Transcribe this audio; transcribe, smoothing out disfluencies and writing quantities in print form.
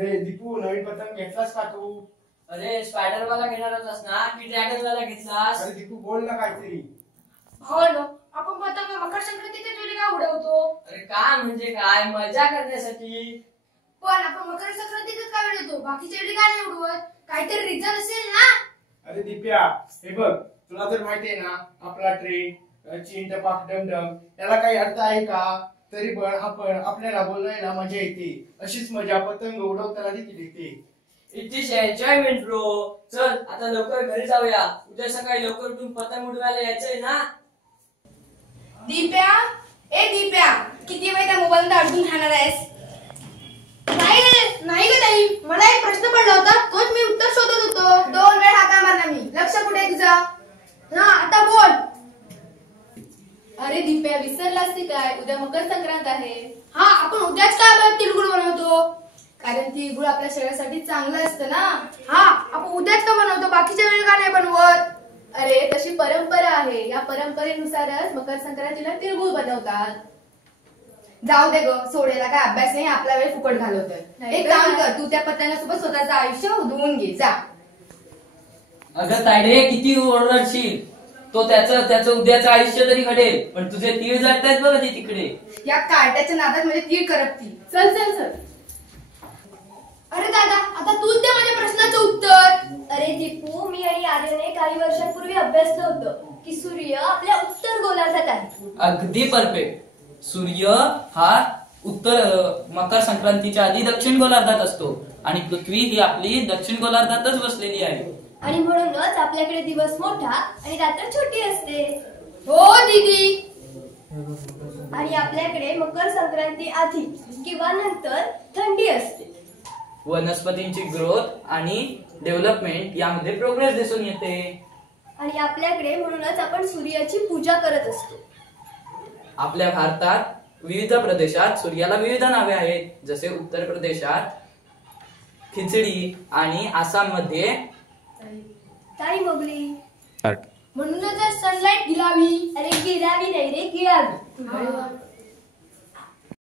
अरे दीपू, नवीन पतंग घेतलास का तू? अरे स्पायडर वाला घेणार होतास ना की ड्रॅगन वाला घेतलास? अरे दीपू बोल ना काहीतरी. भावानो, आपण पतंग मकर संक्रांतीच्या वेळी का उडवतो? अरे काय म्हणजे काय, मजा करण्यासाठी. पण आपण मकर संक्रांतीतच का उडवतो, बाकीच्या वेळी का नाही उडवत? काहीतरी रिझन असेल ना. अरे दीप्या, हे बघ, तुला तर माहितीये ना आपला ट्रेन चीन टपाक डमडम याला काही अर्थ आहे का? तरी पण आपण आपल्याला बोलायला मजा येते. अशीच मजा पतंग उडवताना देखील येते. It is enjoyment bro. चल आता लवकर घरी जाऊया, उद्या सकाळी लवकर उठून पतंग उडवायला यायचंय ना. दीप्या, ए दीप्या, किती वेळ त्या मोबाईल अडकून राहणार आहेस? नाही ग ताई, मला एक प्रश्न पडला होता, तोच मी उत्तर शोधत होतो. 2 वेळ हाका मारला मी. लक्ष कुठे आहे तुझा? हा आता बोल. अरे दीप्या, विसरलास की काय? उद्या मकर संक्रांत आहे. हा, आपण उद्याच काय तिळगुळ बनवतो? कारण तिळगुळ आपल्या शरीरासाठी चांगलं असतं ना. हा, आपण उद्याच का बनवतो, बाकीच्या वेळी का नाही बनवत? अरे तशी परंपरा आहे, या परंपरेनुसारच मकर संक्रांतीला तिळगुळ बनवतात. जाऊ दे ग, सोडेला काय अभ्यास नाही, आपला वेळ फुकट घालवतोय. एक काम कर, तू त्या पतंगासोबत स्वतःचं आयुष्य उडवून घे, जा. अगं तायडे, किती ओरडशील, तो त्याचं उद्याचं आयुष्य तरी घडेल, पण तुझे तीळ जातायत बघ ते तिकडे. या कार्ट्याच्या नादात म्हणजे तीळ करत ती. चल चल चल. अरे दादा, आता तूच दे माझ्या प्रश्नाचं उत्तर. अरे दीपू, मी आणि आर्यने काही वर्षांपूर्वी अभ्यासलं होतं की सूर्य आपल्या उत्तर गोलार्धात आहे. अगदी परफेक्ट. सूर्य हा मकर संक्रांतीच्या आधी दक्षिण गोलार्धात असतो आणि पृथ्वी ही आपली दक्षिण गोलार्धातच बसलेली आहे. आणि म्हणूनच आपल्याकडे दिवस मोठा आणि रात्र छोटी असते. हो दीदी. आणि आपल्याकडे मकर संक्रांती आधी किंवा नंतर थंडी असते. वनस्पतींची ग्रोथ आणि डेव्हलपमेंट यामध्ये प्रोग्रेस दिसून येते. आणि आपल्याकडे म्हणूनच आपण सूर्याची पूजा करत असतो. आपल्या भारतात विविध प्रदेशात सूर्याला विविध नावे आहेत, जसे उत्तर प्रदेशात खिचडी आणि आसाम मध्ये ताई मोगली. म्हणूनच सनलाईट गिरावी. अरे गिरावी नाही रे, गिळावी.